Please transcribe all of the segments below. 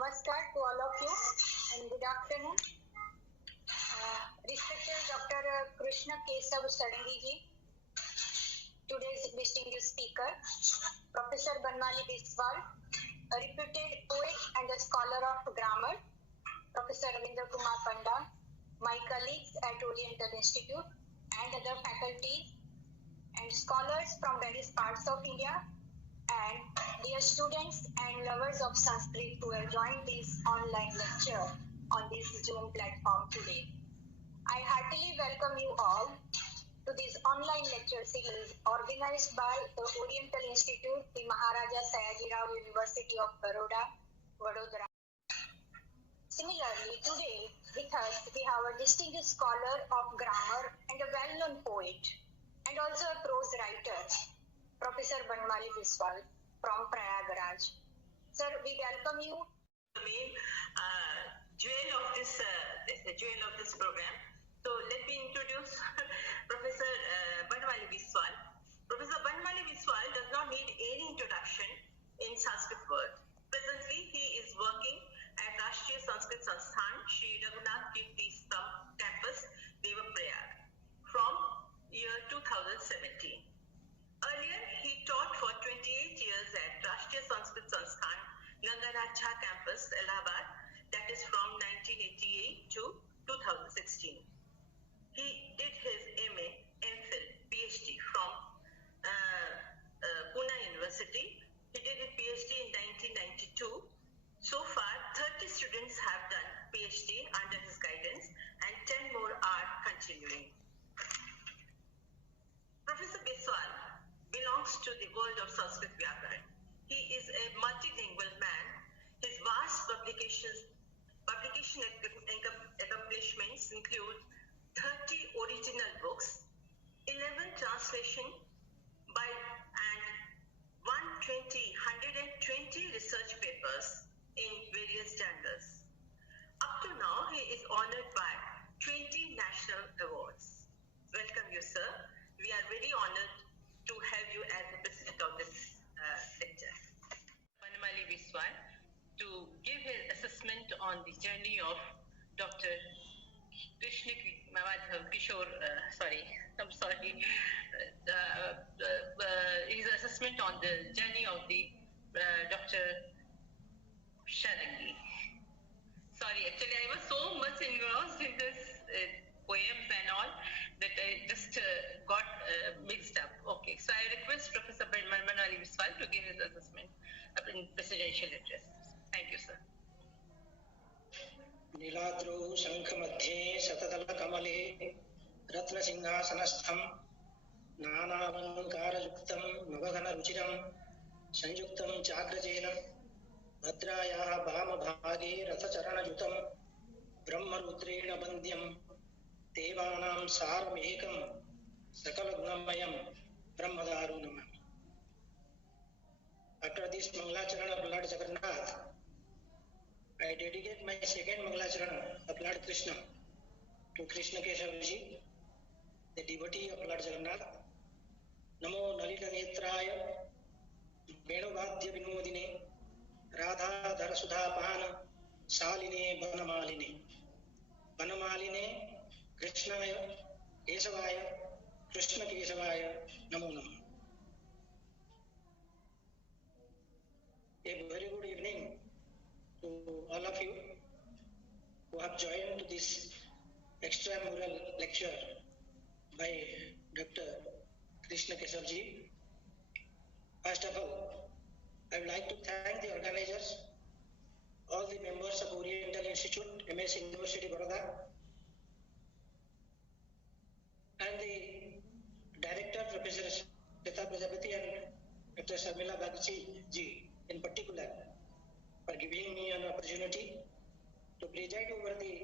Namaskar to all of you and good afternoon. Respected Dr. Krishna Kesav Sarangi ji, today's distinguished speaker, Professor Banmali Biswal, a reputed poet and a scholar of grammar, Professor Ravindra Kumar Panda, my colleagues at Oriental Institute and other faculty and scholars from various parts of India, and dear students and lovers of Sanskrit who have joined this online lecture on this Zoom platform today. I heartily welcome you all to this online lecture series organized by the Oriental Institute, the Maharaja Sayajirao University of Baroda, Vadodara. Similarly, today with us we have a distinguished scholar of grammar and a well-known poet and also a prose writer, Professor Banmali Biswal from Prayagraj. Sir, we welcome you. The main jewel of this program. So let me introduce Professor Banmali Biswal. Professor Banmali Biswal does not need any introduction in Sanskrit world. Presently, he is working at Rashtriya Sanskrit Sansthan, Shri Raghunath Kirti Stamp Campus, Devaprayag, from year 2017. Earlier, he taught for 28 years at Rashtriya Sanskrit Sansthan, Ganganath Jha Campus, Allahabad, that is from 1988 to 2016. He did his MA, MPhil, PhD from Pune University. He did his PhD in 1992. So far, 30 students have done PhD under his guidance and 10 more are continuing. Professor Biswal belongs to the world of Sanskrit Vyakaran. He is a multilingual man. His vast publication accomplishments include 30 original books, 11 translation by and 120 research papers in various journals. Up to now, he is honored by 20 national awards. Welcome you, sir. We are very honored to have you as the president of this lecture. Banmali Biswal to give his assessment on the journey of Dr. Krishna Kishore, his assessment on the journey of the Dr. Sarangi. Sorry, actually I was so much engrossed in this poems and all that I just got mixed up. Okay, so I request Professor Banmali Biswal to give his assessment in presidential address. Thank you, sir. नीलाद्रौ शंखमध्ये शतदलकमले रत्नसिंहासनस्थं नानालङ्कारयुक्तं नवघनरुचिरं संयुक्तं चाग्रजेन भद्रायाः वामभागे रथचरणयुतं ब्रह्मरुद्रेण वन्द्यं देवानां सारमेकं सकलगुणमयं ब्रह्मदारुणम्. After this Mangalacharan of Lord Jagannath, I dedicate my second Mangalacharan of Lord Krishna to Krishna Keshavji, the devotee of Lord Jagannath. Namo Nalita Netraya, Venuvadya Vinodine, Radha Dharasudhapana, Saline Vanamaline. Vanamaline, Krishnaya, Kesavaya, Krishna Kesavaya, Namo Namo. A very good evening to all of you who have joined to this extramural lecture by Dr. Krishna Keshavji. First of all, I would like to thank the organizers, all the members of Oriental Institute, MS University Baroda, and the director, Professor Shweta Prajapati and Dr. Sharmila Bagchi ji in particular, for giving me an opportunity to preside over the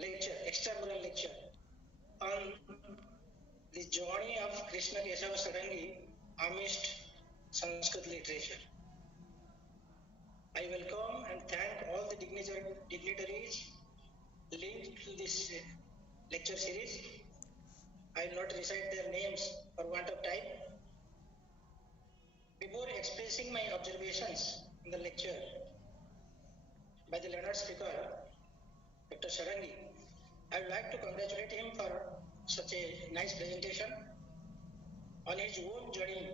lecture, extramural lecture on the journey of Krishna Kesava Sarangi amidst Sanskrit literature. I welcome and thank all the dignitaries linked to this lecture series. I will not recite their names for want of time. Before expressing my observations in the lecture, learned speaker, Dr. Sarangi. I would like to congratulate him for such a nice presentation on his own journey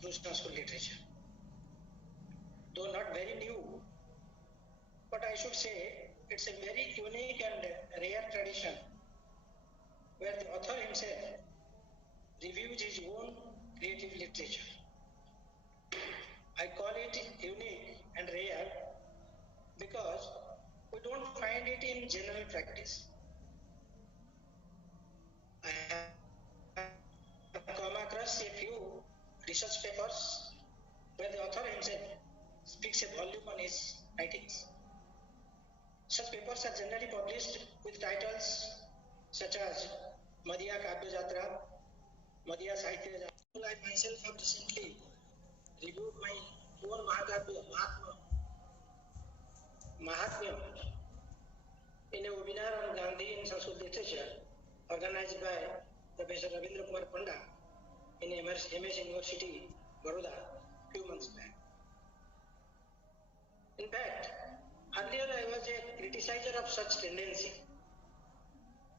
through Sanskrit literature. Though not very new, but I should say it's a very unique and rare tradition where the author himself reviews his own creative literature. I call it unique and rare because we don't find it in general practice. I have come across a few research papers where the author himself speaks a volume on his writings. Such papers are generally published with titles such as Madhya Kavya Jatra, Madhya Sahitya Jatra. I myself have recently reviewed my own Mahakavya, Mahatmya, in a webinar on Gandhi in Sanskrit literature organized by Professor Ravindra Kumar Panda in MS University, Baroda, few months back. In fact, earlier I was a criticizer of such tendency,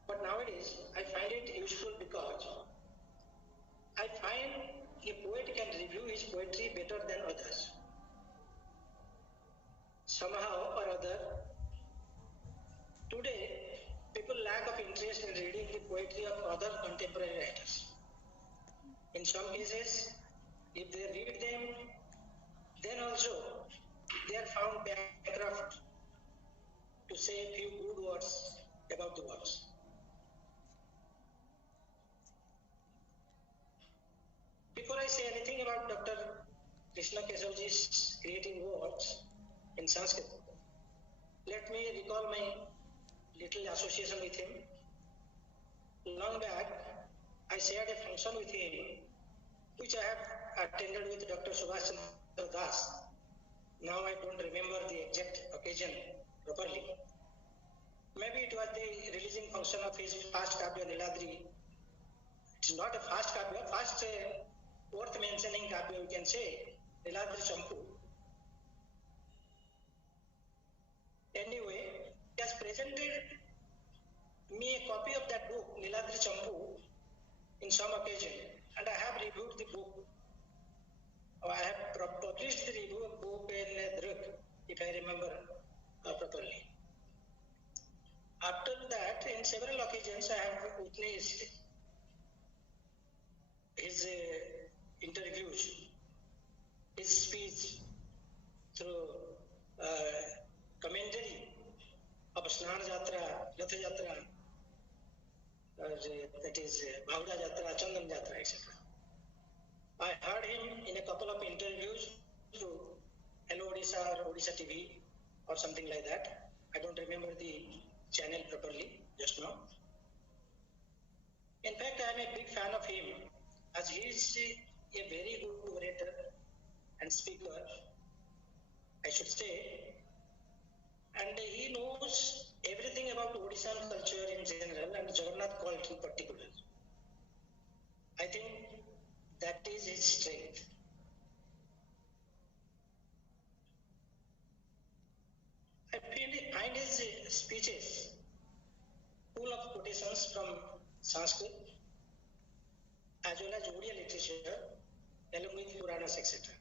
but nowadays I find it useful because I find a poet can review his poetry better than others. Somehow or other, today people lack of interest in reading the poetry of other contemporary writers. In some cases, if they read them, then also they are found bankrupt to say a few good words about the works. Before I say anything about Dr. Krishna Kesavji's creating works in Sanskrit, let me recall my little association with him. Long back, I shared a function with him which I have attended with Dr. Subhash Chandra Das. Now I don't remember the exact occasion properly. Maybe it was the releasing function of his first Kavya Niladri. It's not a fast Kavya, first worth mentioning Kavya, you can say, Niladri Champu. Anyway, he has presented me a copy of that book, Niladri Champu, in some occasion, and I have reviewed the book. I have published the review of book in Druk, if I remember properly. After that, in several occasions, I have witnessed his interviews, his speech through commentary of Snan Jatra, Ratha Jatra, that is Bhavda Jatra, Chandan Jatra, etc. I heard him in a couple of interviews through Hello Odisha or Odisha TV or something like that. I don't remember the channel properly just now. In fact, I am a big fan of him as he is a very good orator and speaker, I should say, and he knows everything about Odishan culture in general and Jagannath cult in particular. I think that is his strength. I find his speeches full of quotations from Sanskrit as well as Odia literature along with Puranas, etc.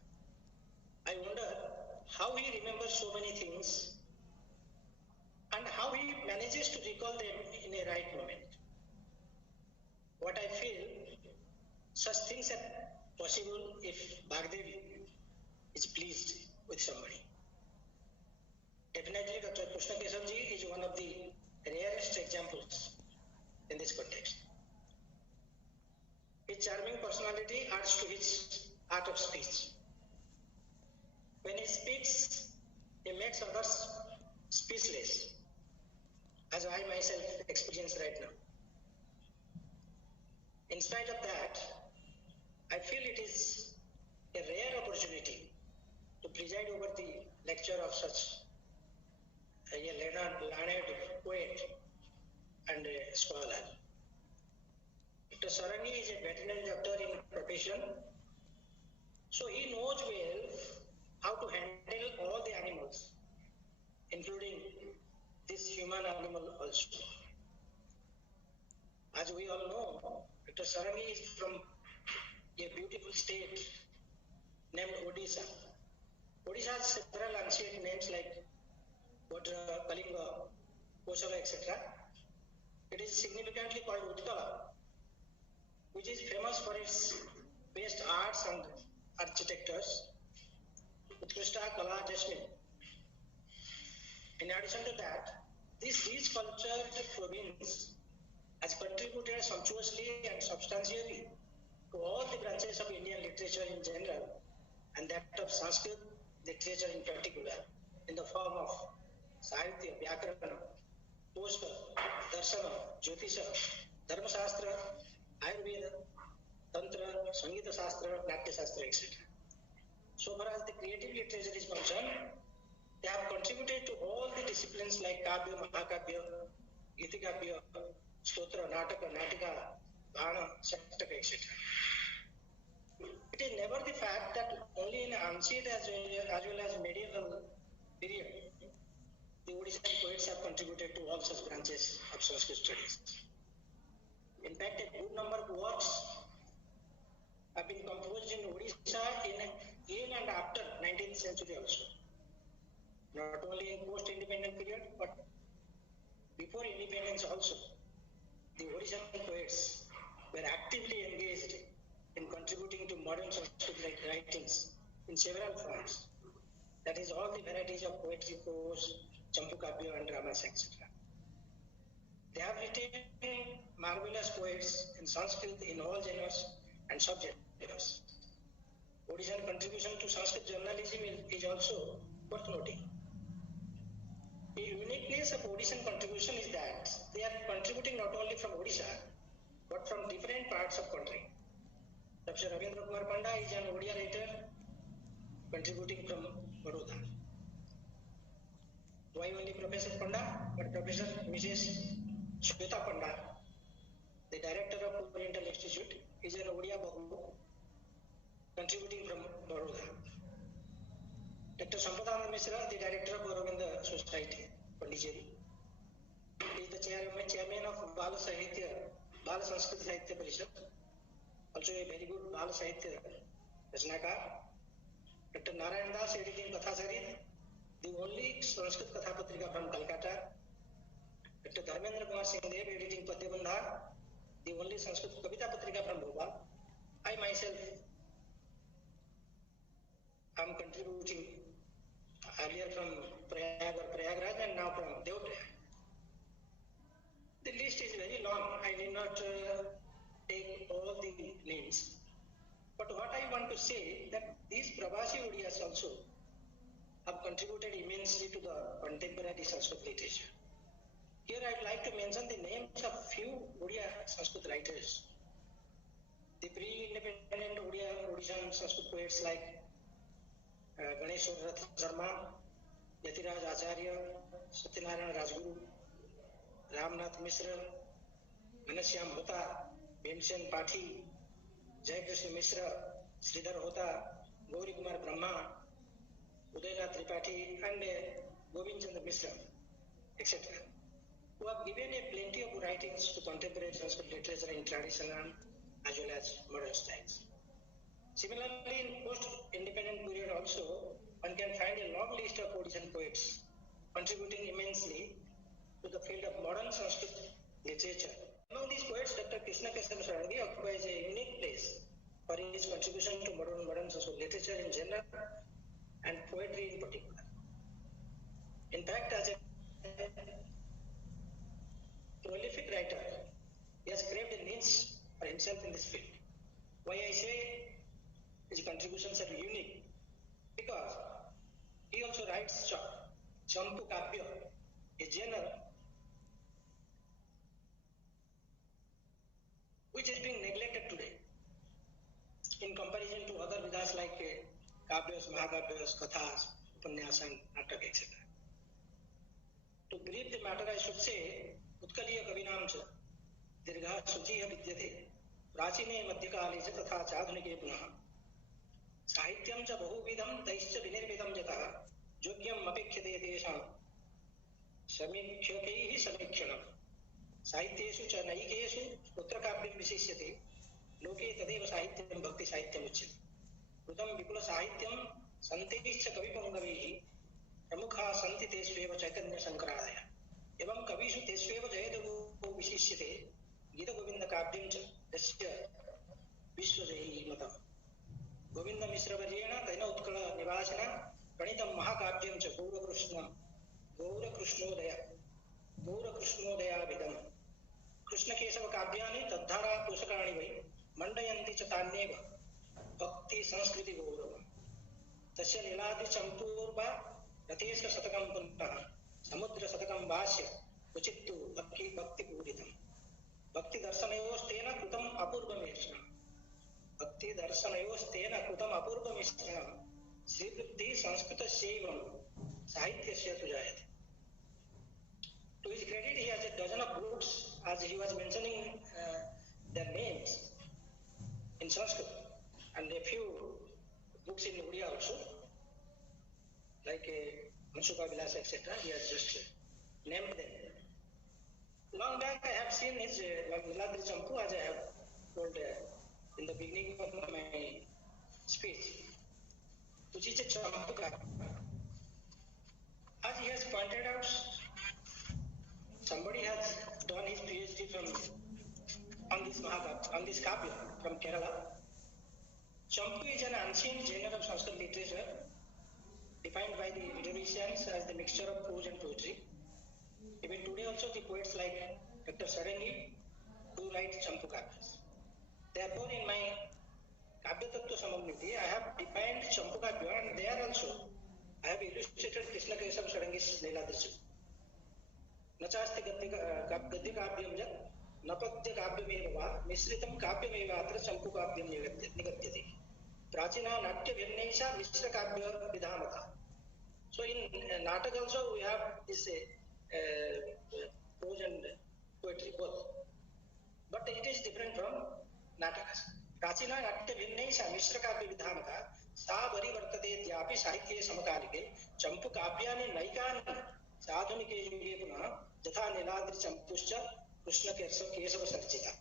I wonder how he remembers so many things and how he manages to recall them in a right moment. What I feel, such things are possible if Bhagdevi is pleased with somebody. Definitely, Dr. Krishna Kesavji is one of the rarest examples in this context. His charming personality adds to his art of speech. When he speaks, he makes others speechless, as I myself experience right now. In spite of that, I feel it is a rare opportunity to preside over the lecture of such a learned poet and a scholar. Dr. Sarangi is a veterinary doctor in profession, so he knows well how to handle all the animals, including human animal also. As we all know, Dr. Sarangi is from a beautiful state named Odisha. Odisha has several ancient names like Bodra, Kalinga, Kosala, etc. It is significantly called Utkala, which is famous for its best arts and architectures, Utkrishta Kala Jasmine. In addition to that, this rich cultured province has contributed sumptuously and substantially to all the branches of Indian literature in general and that of Sanskrit literature in particular, in the form of Sahitya, Vyakarana, Posta, Darshana, Jyotisha, Dharma Shastra, Ayurveda, Tantra, Sangita Shastra, Natya Shastra, etc. So far as the creative literature is concerned, they have contributed to all the disciplines like Kavya, Mahakavya, Gitikavya, Stotra, Nataka, Natika, Bhana, Saktaka, etc. It is never the fact that only in ancient as well as medieval period, the Odishan poets have contributed to all such branches of Sanskrit studies. In fact, a good number of works have been composed in Odisha in and after 19th century also. Not only in post-independent period, but before independence also. The Odishan poets were actively engaged in contributing to modern Sanskrit writings in several forms. That is all the varieties of poetry, prose, Champukavya and dramas, etc. They have written marvelous poets in Sanskrit in all genres and subgenres. Odishan contribution to Sanskrit journalism is also worth noting. The uniqueness of Odishan contribution is that they are contributing not only from Odisha, but from different parts of country. Dr. Ravindra Kumar Panda is an Odia writer contributing from Baroda. Why only Professor Panda? But Professor Mrs. Shweta Panda, the director of Oriental Institute, is an Odia Babu contributing from Baroda. Dr. Sampadana Mishra, the director of Aurobindo Society, Pondicherry, is the chairman of Bala Sanskrit Sahitya Parishad, also a very good Bala Sahitya Rachnakar. Dr. Narayan Das, editing Katha Sarit, the only Sanskrit Katha Patrika from Calcutta. Dr. Dharmendra Kumar Singh Dev, editing Padya Bandhar, the only Sanskrit Kavita Patrika from Bhopal. I myself am contributing earlier from Prayagraj and now from Deoprayag. The list is very long. I need not take all the names. But what I want to say that these Pravasi Odiyas also have contributed immensely to the contemporary Sanskrit literature. Here I'd like to mention the names of few Odia Sanskrit writers. The pre-independent Odishan Sanskrit poets like Ganesh Rath Sharma, Yatiraj Acharya, Satyanarayana Rajguru, Ramnath Mishra, Ghanshyam Hota, Bhimsen Pathi, Jai Krishna Mishra, Sridhar Hota, Gauri Kumar Brahma, Udaynath Tripathi, and Govind Chandra Mishra, etc., who have given a plenty of writings to contemporary Sanskrit literature in traditional as well as modern styles. Similarly, in post-independent period also, one can find a long list of Odishan poets contributing immensely to the field of modern Sanskrit literature. Among these poets, Dr. Krishna Kesava Sarangi occupies a unique place for his contribution to modern Sanskrit literature in general and poetry in particular. In fact, as a prolific writer, he has craved a niche for himself in this field. Why I say his contributions are unique? Because he also writes Champukavya, a genre which is being neglected today in comparison to other vidas like Kavyas, Mahakavyas, Kathas, Upanyas and Natak, etc. To brief the matter, I should say, Utkaliya Kavinam cha Dirgha Suchiya Vidyate Prachine Madhyakale cha Tatha Chadunike Punaha Sahityam cha Bahuvidam Taischa Vinirvidam Jata Jogyam Apekhyate Desham समीक्षकैः समीक्षणम् साहित्येषु च नैकेषु स्तोत्रकाव्यं विशिष्यते लोके तदेव साहित्यं भक्तिसाहित्यमुच्यते कृतं विपुलसाहित्यं सन्तेश्च कविपुङ्गवैः प्रमुखाः सन्ति तेष्वेव चैतन्यशङ्करादयः एवं कविषु तेष्वेव जयदेवो विशिष्यते गीतगोविन्दकाव्यं च यस्य विश्वजयी मतम् गोविन्दमिश्रवर्येण तेन उत्कलनिवासिना प्रणीतं महाकाव्यं च गौरकृष्णोदयाभिधम् कृष्णकेशवकाव्यानि तद्धारा पोषकाणि वै मण्डयन्ति च तान्येव भक्तिसंस्कृतिगौरवम् तस्य नीलाद्रिचम्पूर्वा रथेशशतकं पुनः समुद्रशतकं भाष्य क्वचित्तु भक्तिपूरितम् भक्तिदर्शनयोस्तेन कृतम् अपूर्वमिश्रणम् श्रीवृद्धिः संस्कृतस्यैवं साहित्यस्य तु जायते. To his credit, he has a dozen of books, as he was mentioning their names in Sanskrit, and a few books in Odia also, like Mansuka Vilasa, etc. He has just named them. Long back, I have seen his Niladri Champu, as I have told in the beginning of my speech, which is a Champuka. As he has pointed out, somebody has done his PhD on this Kavya from Kerala. Champu is an ancient genre of Sanskrit literature defined by the rhetoricians as the mixture of prose and poetry. Even today also the poets like Dr. Sarangi do write Champu Kavyas. Therefore in my Kavya Tattva Samagniti I have defined Champu Kavya, and there also I have illustrated Krishna Kesava Sarangi's Niladri. न चास्ति गद्यकाव्यं च न पद्यकाव्यमेव वा मिश्रितं काव्यमेवात्र चम्पूकाव्यं निगद्यते प्राचीना नाट्यभिन्नैषा मिश्रकाव्यविधामतः. So in Natak also we have this prose and poetry both, but it is different from Natakas. प्राचीना नाट्यभिन्नैषा मिश्रकाव्यविधामतः सा परिवर्ततेत्यापि साहित्ये समकालिके चम्पूकाव्यानि नैकानि आधुनिके युगे पुनः यथा Niladri चम्पूश्च कृष्णकेशव सर्जिता.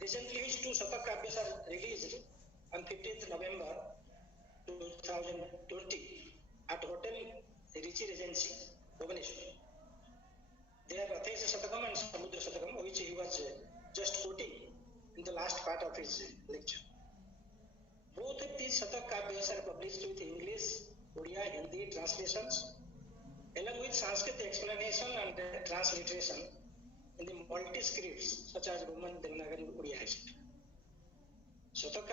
Recently his two Shatak Kavyas are released on 15th November 2020 at Hotel Richi Regency, Bhubaneswar. They are Rathesha Shatakam and Samudra Shatakam, which he was just quoting in the last part of his lecture. Both of these Shatak Kavyas are published with English, Odia, Hindi translations, along with Sanskrit explanation and transliteration in the multi-scripts such as Roman, Devanagari, Odia, etc. Shatak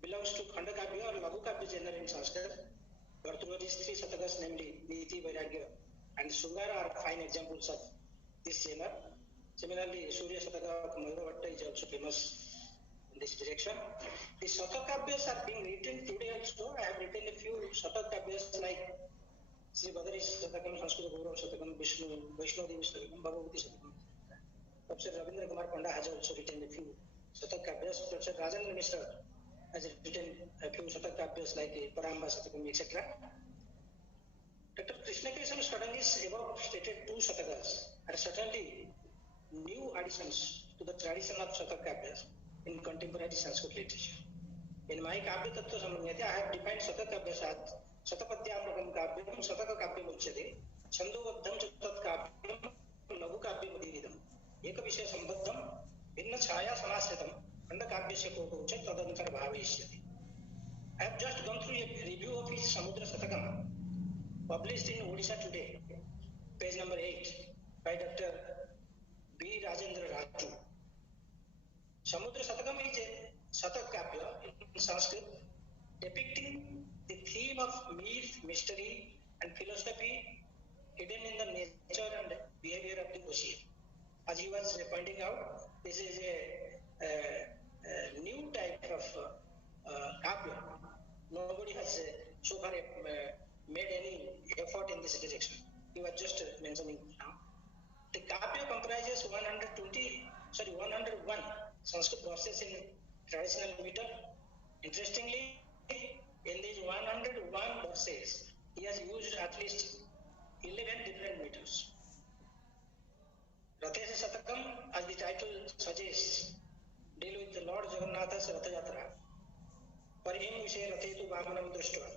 belongs to Khanda Kavya or Laghu Kavya genre in Sanskrit. Bhartrihari's three Shatakas, namely Niti, Vairagya and Shungara, are fine examples of this genre. Similarly, Surya Shataka of Mayuravatta is also famous in this direction. The Shatak Kavyas are being written today also. I have written a few Shatak Kavyas like Sri Badari Shatakam, Sanskrit Gaurav Shatakam, Vaishnodevi Shatakam, Bhagavati Shatakam. Professor Ravindra Kumar Panda has also written a few Shatak Kavyas. Professor Rajendra Mishra has written a few Shatak Kavyas like Paramba Shatakam, etc. Dr. Krishna Kesava Sarangi's above stated two Shatakas are certainly new additions to the tradition of Shatak Kavyas in contemporary Sanskrit literature. In my Kavya Tattva Samanyati, I have defined Shatak Kavyas as Shatapadyamrakam Kavyam, Shataka Kavyam Uchyate, Chandovaddham Chatat Kavyam, Laghu Kavyam Udidam, Eka Vishaya Sambaddham, Vinna Chaya Samasyatam, Khanda Kavyasya Koko Uchat Tadantar Bhavishyate. I have just gone through a review of his Samudra Shatakam, published in Odisha Today, page number 8, by Dr. B. Rajendra Raju. Samudra Shatakam is a Shatak Kavya in Sanskrit depicting the theme of myth, mystery and philosophy hidden in the nature and behavior of the ocean. As he was pointing out, this is a new type of Kavya. Nobody has so far made any effort in this direction. He was just mentioning now. The Kavya comprises 101 Sanskrit verses in traditional meter. Interestingly, in these 101 verses, he has used at least 11 different meters. Rathesya Satakam, as the title suggests, deal with the Lord Jagannatha's Ratha Yatra. Parihim Vishe Rathetu Vamanam Drushtva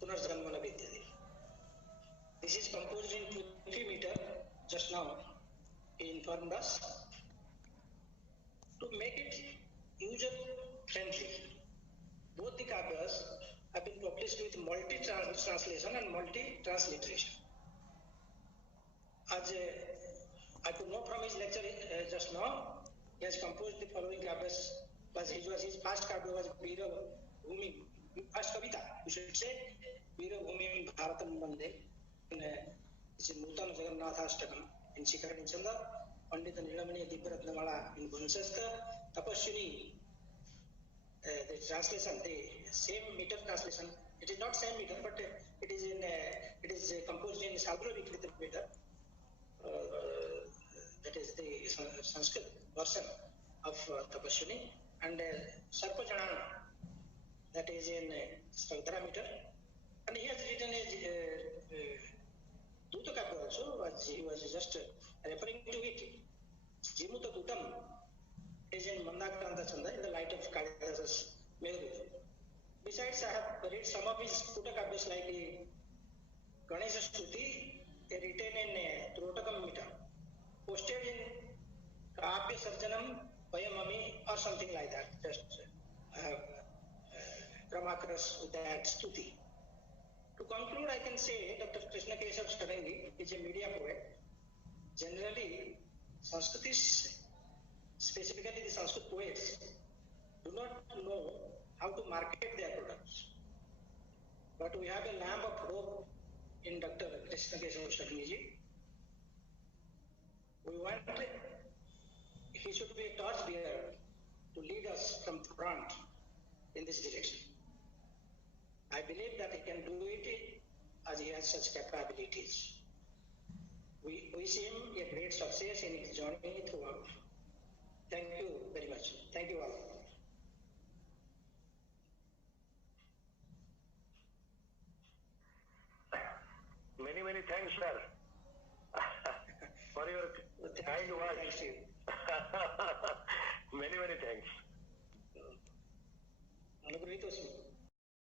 Punarjanmana Vidyate. This is composed in 2-3 meter. Just now he informed us to make it user friendly. Both the kavyas have been published with multi-translation and multi-transliteration. As I could know from his lecture just now, he has composed the following kavyas. His first kavya was Veera Bhumi, first kavita, we should say, Veera Bhumi Bharatam Mande, in Nutan Jagannathaashtakam, in Shikharani Chanda, Pandita Nilamani Dibratnamala in Bunsaska, Tapashini. The translation, the same meter translation. It is not same meter, but it is composed in Sabra Vikrita meter. That is the Sanskrit version of Tapashwini, and Sarpajanana, that is in Stagdara meter. And he has written a Dutakapya also. He was just referring to it. Jimuta Dutam is in Mandakranta Chanda in the light of Kalidasa's Meghaduta. Besides, I have read some of his Putakavyas like Ganesha Stuti, written in Trotakam meter, posted in Kavya Sarjanam Vayamami or something like that. Just Kramakras with that Stuti. To conclude, I can say Dr. Krishna Keshav Sarangi is a media poet. Generally, Sanskritis, specifically the Sanskrit poets, do not know how to market their products. But we have a lamp of hope in Dr. Krishna Keshav Sarangi. We want he should be a torch bearer to lead us from front in this direction. I believe that he can do it as he has such capabilities. We wish him a great success in his journey throughout. Thank you very much. Thank you all. Many thanks, sir, for your kind words. Thanks you. Many thanks. Anugrahito